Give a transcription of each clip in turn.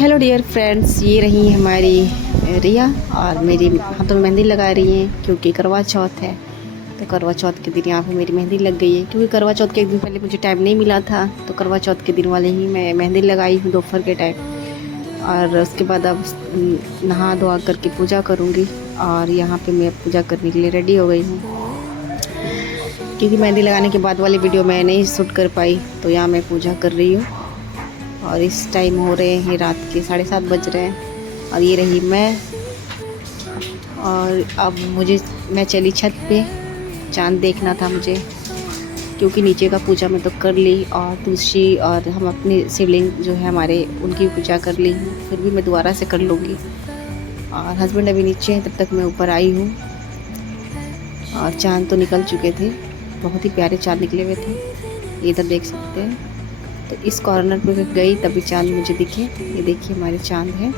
Hello dear friends, ये रही हमारी रिया और मेरी हाथों में मेहंदी लगा रही हैं क्योंकि करवा चौथ है। तो करवा चौथ के दिन यहाँ पे मेरी मेहंदी लग गई है क्योंकि करवा चौथ के एक दिन पहले मुझे टाइम नहीं मिला था, तो करवा चौथ के दिन वाले ही मैं मेहंदी लगाई हूँ दोपहर के टाइम। और उसके बाद अब नहा धोआ करके पूजा करूँगी और यहाँ पर मैं पूजा करने के लिए रेडी हो गई हूँ क्योंकि मेहंदी लगाने के बाद वाली वीडियो मैं नहीं शूट कर पाई, तो यहाँ मैं पूजा कर रही हूँ। और इस टाइम हो रहे हैं रात के 7:30 बज रहे हैं और ये रही मैं। और अब मैं चली छत पे, चांद देखना था मुझे क्योंकि नीचे का पूजा मैं तो कर ली और तुलसी और हम अपने शिवलिंग जो है हमारे उनकी पूजा कर ली हूँ, फिर भी मैं दोबारा से कर लूँगी। और हस्बैंड अभी नीचे हैं, तब तक मैं ऊपर आई हूँ। और चांद तो निकल चुके थे, बहुत ही प्यारे चांद निकले हुए थे, इधर देख सकते हैं। तो इस कॉर्नर पे गई तभी चांद मुझे दिखे। ये देखिए हमारे चांद हैं,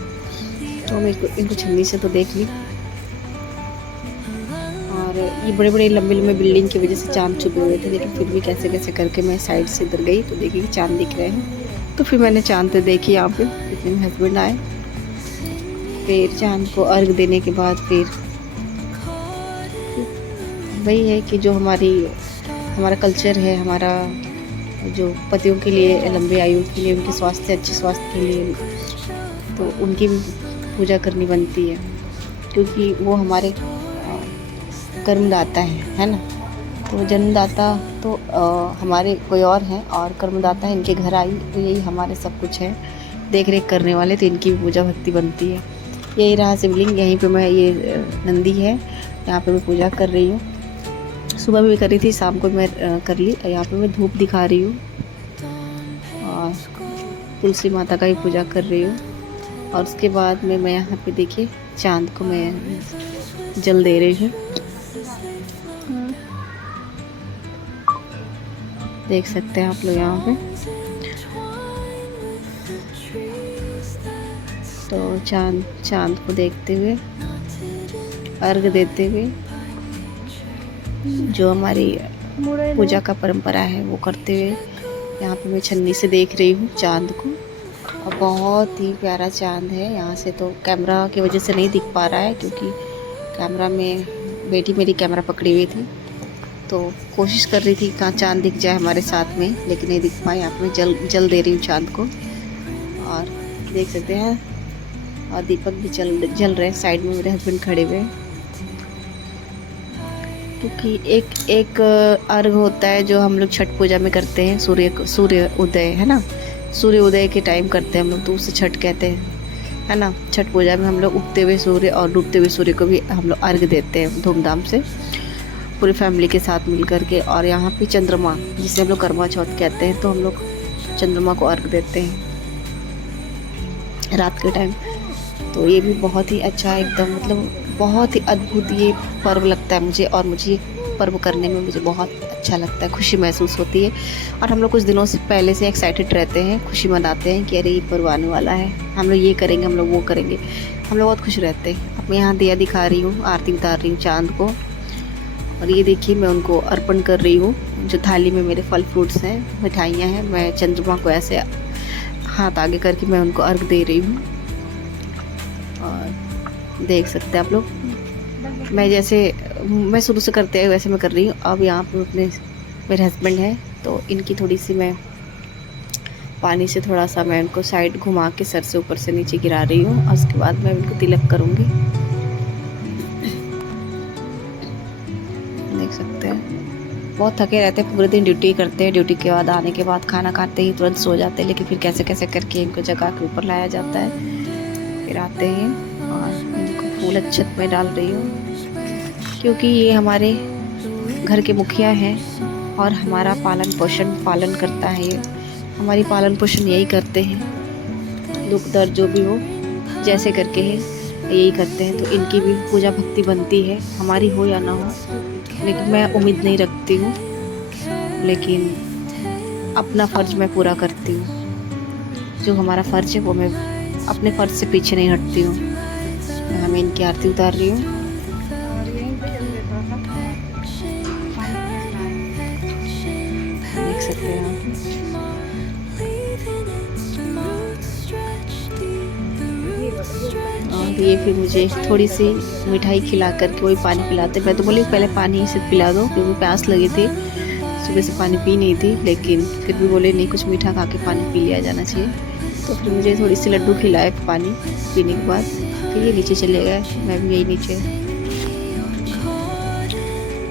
तो मैं इनको छन्नी से तो देख ली। और ये बड़े बड़े लंबे लंबे बिल्डिंग की वजह से चांद छुपे हुए थे, लेकिन फिर भी कैसे कैसे करके मैं साइड से इधर गई तो देखी कि चांद दिख रहे हैं। तो फिर मैंने चांद तो देखी यहाँ पे, इतने में हस्बैंड आए। फिर चांद को अर्घ देने के बाद फिर वही है कि जो हमारा कल्चर है, हमारा जो पतियों के लिए लंबे आयु के लिए, उनके अच्छे स्वास्थ्य के लिए, तो उनकी भी पूजा करनी बनती है क्योंकि वो हमारे कर्मदाता है ना। तो जन्मदाता तो हमारे कोई और हैं और कर्मदाता है, इनके घर आई तो यही हमारे सब कुछ है, देख रेख करने वाले, तो इनकी भी पूजा भक्ति बनती है। यही रहा शिवलिंग, यहीं पे मैं, ये नंदी है, यहाँ पे मैं पूजा कर रही हूँ। सुबह भी करी थी, शाम को मैं कर ली। यहाँ पे मैं धूप दिखा रही हूँ और तुलसी माता का भी पूजा कर रही हूँ। और उसके बाद मैं यहाँ पे देखिए चांद को मैं जल दे रही हूँ, देख सकते हैं आप लोग यहाँ पे। तो चांद को देखते हुए, अर्घ देते हुए, जो हमारी पूजा का परंपरा है वो करते हुए, यहाँ पे मैं छन्नी से देख रही हूँ चांद को। और बहुत ही प्यारा चांद है। यहाँ से तो कैमरा की वजह से नहीं दिख पा रहा है क्योंकि कैमरा में बेटी मेरी कैमरा पकड़ी हुई थी, तो कोशिश कर रही थी कहाँ चांद दिख जाए हमारे साथ में, लेकिन नहीं दिख पाया। यहाँ पे मैं जल दे रही हूँ चांद को और देख सकते हैं। और दीपक भी जल रहे हैं, साइड में मेरे हस्बैंड खड़े हुए हैं क्योंकि एक अर्घ होता है जो हम लोग छठ पूजा में करते हैं, सूर्य उदय है ना, सूर्य उदय के टाइम करते हैं हम लोग, तो उसे छठ कहते हैं, है ना। छठ पूजा में हम लोग उगते हुए सूर्य और डूबते हुए सूर्य को भी हम लोग अर्घ देते हैं धूमधाम से, पूरी फैमिली के साथ मिल करके। और यहाँ पे चंद्रमा, जिसे हम लोग करवा चौथ कहते हैं, तो हम लोग चंद्रमा को अर्घ देते हैं रात के टाइम। तो ये भी बहुत ही अच्छा, एकदम मतलब बहुत ही अद्भुत ये पर्व लगता है मुझे। और मुझे पर्व करने में मुझे बहुत अच्छा लगता है, खुशी महसूस होती है। और हम लोग कुछ दिनों से पहले से एक्साइटेड रहते हैं, खुशी मनाते हैं कि अरे ये पर्व आने वाला है, हम लोग ये करेंगे, हम लोग वो करेंगे, हम लोग बहुत खुश रहते हैं। अब मैं यहाँ दिया दिखा रही हूँ, आरती उतार रही हूँ चांद को। और ये देखिए मैं उनको अर्पण कर रही हूँ, जो थाली में मेरे फल फ्रूट्स हैं, मिठाइयाँ हैं, मैं चंद्रमा को ऐसे हाथ आगे करके मैं उनको अर्घ दे रही हूँ। और देख सकते हैं आप लोग, मैं शुरू से करते हैं वैसे मैं कर रही हूँ। अब यहाँ पे मेरे हस्बैंड हैं, तो इनकी थोड़ी सी मैं पानी से थोड़ा सा मैं उनको साइड घुमा के सर से ऊपर से नीचे गिरा रही हूँ। और उसके बाद मैं उनको तिलक करूँगी, देख सकते हैं। बहुत थके रहते हैं, पूरे दिन ड्यूटी करते हैं, ड्यूटी के बाद आने के बाद खाना खाते ही तुरंत सो जाते हैं, लेकिन फिर कैसे कैसे करके इनको जगा के ऊपर लाया जाता है। फिर आते हैं और इनको फूल छत में डाल रही हूँ क्योंकि ये हमारे घर के मुखिया हैं और हमारा पालन करता है। ये हमारी पालन पोषण यही करते हैं, दुख दर्द जो भी हो जैसे करके है यही करते हैं। तो इनकी भी पूजा भक्ति बनती है, हमारी हो या ना हो, लेकिन मैं उम्मीद नहीं रखती हूँ, लेकिन अपना फ़र्ज़ मैं पूरा करती हूँ। जो हमारा फ़र्ज़ है वो मैं अपने फ़र्ज़ से पीछे नहीं हटती हूँ। मैं इनकी आरती उतार रही हूँ। देख सकते हैं आप। और ये फिर मुझे थोड़ी सी मिठाई खिला करके वही पानी पिलाते। मैं तो बोली पहले पानी से पिला दो क्योंकि प्यास लगी थी, सुबह से पानी पी नहीं थी, लेकिन फिर भी बोले नहीं कुछ मीठा खा के पानी पी लिया जाना चाहिए। तो फिर मुझे थोड़ी सी लड्डू खिलाए पानी पीने के बाद, फिर ये नीचे चले गए, मैं भी यही नीचे।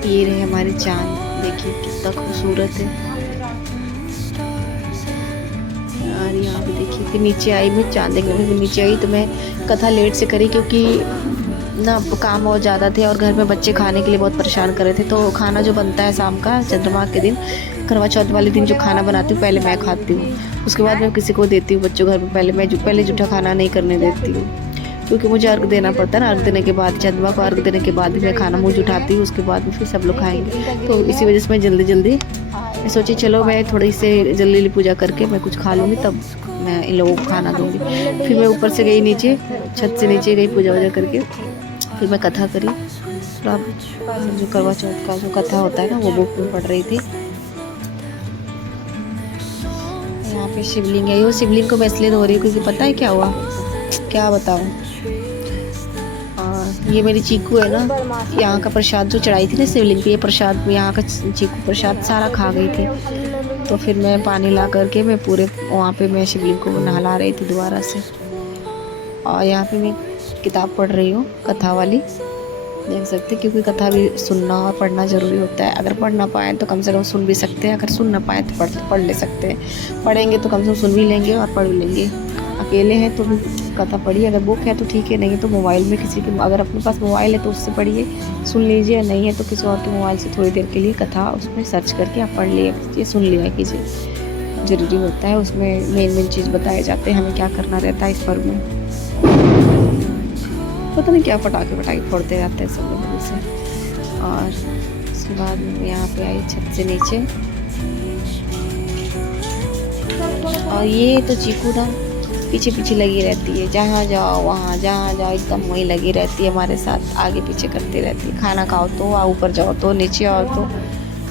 ये रहे हमारे चांद, देखिए कितना खूबसूरत है। और यहाँ पे देखिए फिर नीचे आई मैं चांद देखने, फिर नीचे आई तो मैं कथा लेट से करी क्योंकि ना काम बहुत ज़्यादा थे और घर में बच्चे खाने के लिए बहुत परेशान कर रहे थे। तो खाना जो बनता है शाम का चंद्रमा के दिन, करवा चौथ वाले दिन जो खाना बनाती हूँ पहले मैं खाती हूँ, उसके बाद मैं किसी को देती हूँ बच्चों घर में। पहले जूठा खाना नहीं करने देती हूँ क्योंकि मुझे अर्घ देना पड़ता है ना। अर्घ देने के बाद चंद्रमा को अर्घ देने के बाद भी मैं खाना मुँह उठाती हूँ, उसके बाद भी फिर सब लोग खाएंगे। तो इसी वजह से मैं जल्दी मैं सोची चलो मैं थोड़ी से जल्दी पूजा करके मैं कुछ खा लूँगी, तब मैं इन लोगों को खाना दूँगी। फिर मैं ऊपर से गई नीचे, छत से नीचे गई पूजा वूजा करके, फिर मैं कथा करी। तो अब जो करवा चौथ का जो कथा होता है ना वो बुक में पढ़ रही थी। यहाँ पे शिवलिंग है, वो शिवलिंग को मैं इसलिए धो रही हूँ क्योंकि पता है क्या हुआ, क्या बताऊँ। ये मेरी चीकू है ना, यहाँ का प्रसाद जो चढ़ाई थी ना शिवलिंग पे, ये प्रसाद यहाँ का चीकू प्रसाद सारा खा गई थी। तो फिर मैं पानी ला करके मैं पूरे वहाँ पे मैं शिवलिंग को नहला रही थी दोबारा से। और यहाँ पे मैं किताब पढ़ रही हूँ कथा वाली, देख सकते, क्योंकि कथा भी सुनना और पढ़ना ज़रूरी होता है। अगर पढ़ ना पाएँ तो कम से कम सुन भी सकते हैं, अगर सुन ना पाएँ तो पढ़ ले सकते हैं। पढ़ेंगे तो कम से कम सुन भी लेंगे और पढ़ भी लेंगे। अकेले हैं तो भी कथा पढ़िए, अगर बुक है तो ठीक है, नहीं तो मोबाइल में किसी के, अगर अपने पास मोबाइल है तो उससे पढ़िए, सुन लीजिए, नहीं है तो किसी और के मोबाइल से थोड़ी देर के लिए कथा उसमें सर्च करके आप पढ़ लिया कीजिए, सुन लिया कीजिए। ज़रूरी होता है, उसमें मेन चीज़ बताए जाते हैं हमें क्या करना रहता है इस पर्व में। पता नहीं क्या पटाखे फोड़ते रहते हैं सब लोग से। और उसके बाद यहाँ पे आई छत से नीचे, और ये तो चीकू ना पीछे लगी रहती है, जहाँ जाओ वहाँ, जहाँ जाओ एकदम वहीं लगी रहती है हमारे साथ, आगे पीछे करती रहती है। खाना खाओ तो ऊपर जाओ तो नीचे आओ तो,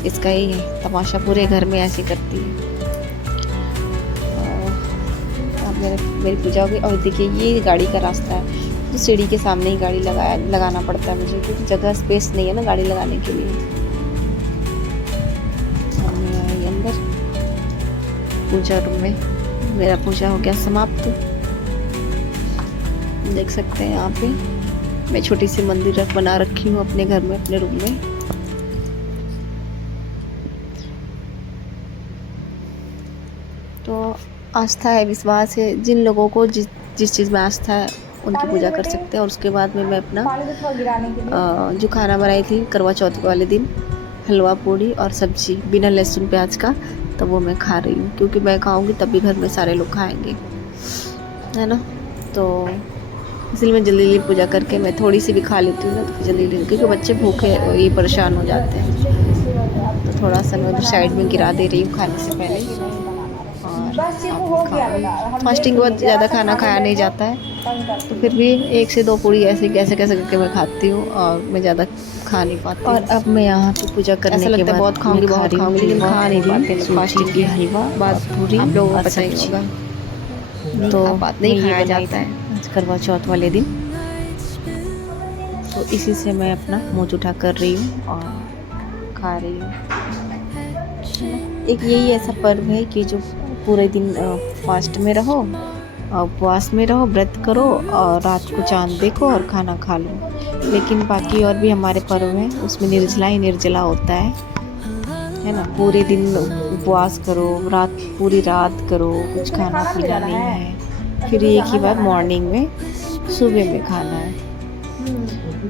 इसका ही है तमाशा, पूरे घर में ऐसी करती है। अब मेरी पूजा हो गई। और देखिए ये गाड़ी का रास्ता है, तो सीढ़ी के सामने ही गाड़ी लगाना पड़ता है मुझे, क्योंकि जगह स्पेस नहीं है ना गाड़ी लगाने के लिए। मैं आई अंदर पूजा रूम में, मेरा पूजा हो गया समाप्त। देख सकते हैं यहाँ पे मैं छोटी सी मंदिर बना रखी हूँ अपने घर में, अपने रूम में। तो आस्था है, विश्वास है, जिन लोगों को जिस चीज़ में आस्था है उनकी पूजा कर सकते हैं। और उसके बाद में मैं अपना जो खाना बनाई थी करवा चौथ वाले दिन, हलवा पूड़ी और सब्जी बिना लहसुन प्याज का, तो वो मैं खा रही हूँ, क्योंकि मैं खाऊंगी तभी घर में सारे लोग खाएंगे, है ना। तो इसलिए मैं जल्दी पूजा करके मैं थोड़ी सी भी खा लेती हूँ ना, तो जल्दी, क्योंकि बच्चे भूखे ये परेशान हो जाते हैं। तो थोड़ा सा मैं साइड में गिरा दे रही हूँ खाने से पहले। और फास्टिंग के बाद ज़्यादा खाना खाया नहीं जाता है, तो फिर भी 1 से 2 पूड़ी ऐसे कैसे करके मैं खाती हूँ, और मैं ज़्यादा खा नहीं पाती। और अब मैं यहाँ पे पूजा करने के बाद बहुत खाऊंगी लेकिन खा नहीं पाते फास्टिंग की हलवा बाद पूरी आप लोगों को पता ही होगा, तो बात नहीं खाया जाता है करवा चौथ वाले दिन। तो इसी से मैं अपना मुँह जूठा कर रही हूँ और खा रही हूँ। एक यही ऐसा पर्व है कि जो पूरे दिन फास्ट में रहो, उपवास में रहो, व्रत करो और रात को चांद देखो और खाना खा लो। लेकिन बाकी और भी हमारे पर्व हैं, उसमें निर्जला ही निर्जला होता है ना। पूरे दिन उपवास करो, पूरी रात करो, कुछ खाना पीना नहीं है, फिर एक ही बार मॉर्निंग में सुबह में खाना है।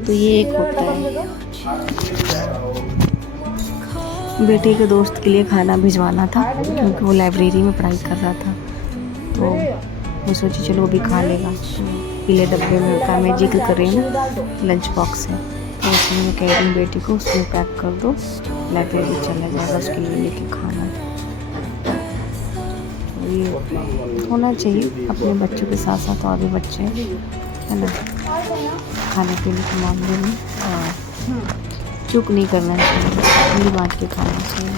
तो ये एक होता है। बेटे के दोस्त के लिए खाना भिजवाना था, क्योंकि वो लाइब्रेरी में पढ़ाई कर रहा था, तो मैं सोची चलो वो भी खा लेगा। तो पीले डब्बे में का मैं जिक्र कर रही हूँ, लंच बॉक्स है, तो उसमें मैं कह रही हूँ बेटी को उसमें पैक कर दो, लाइब्रेरी चला जाएगा, उसके लिए लेके खाना। तो ये होना चाहिए, अपने बच्चों के साथ साथ और भी बच्चे है ना, खाने पीने के मामले में चूक नहीं करना चाहिए, मिल बांट के खाना चाहिए।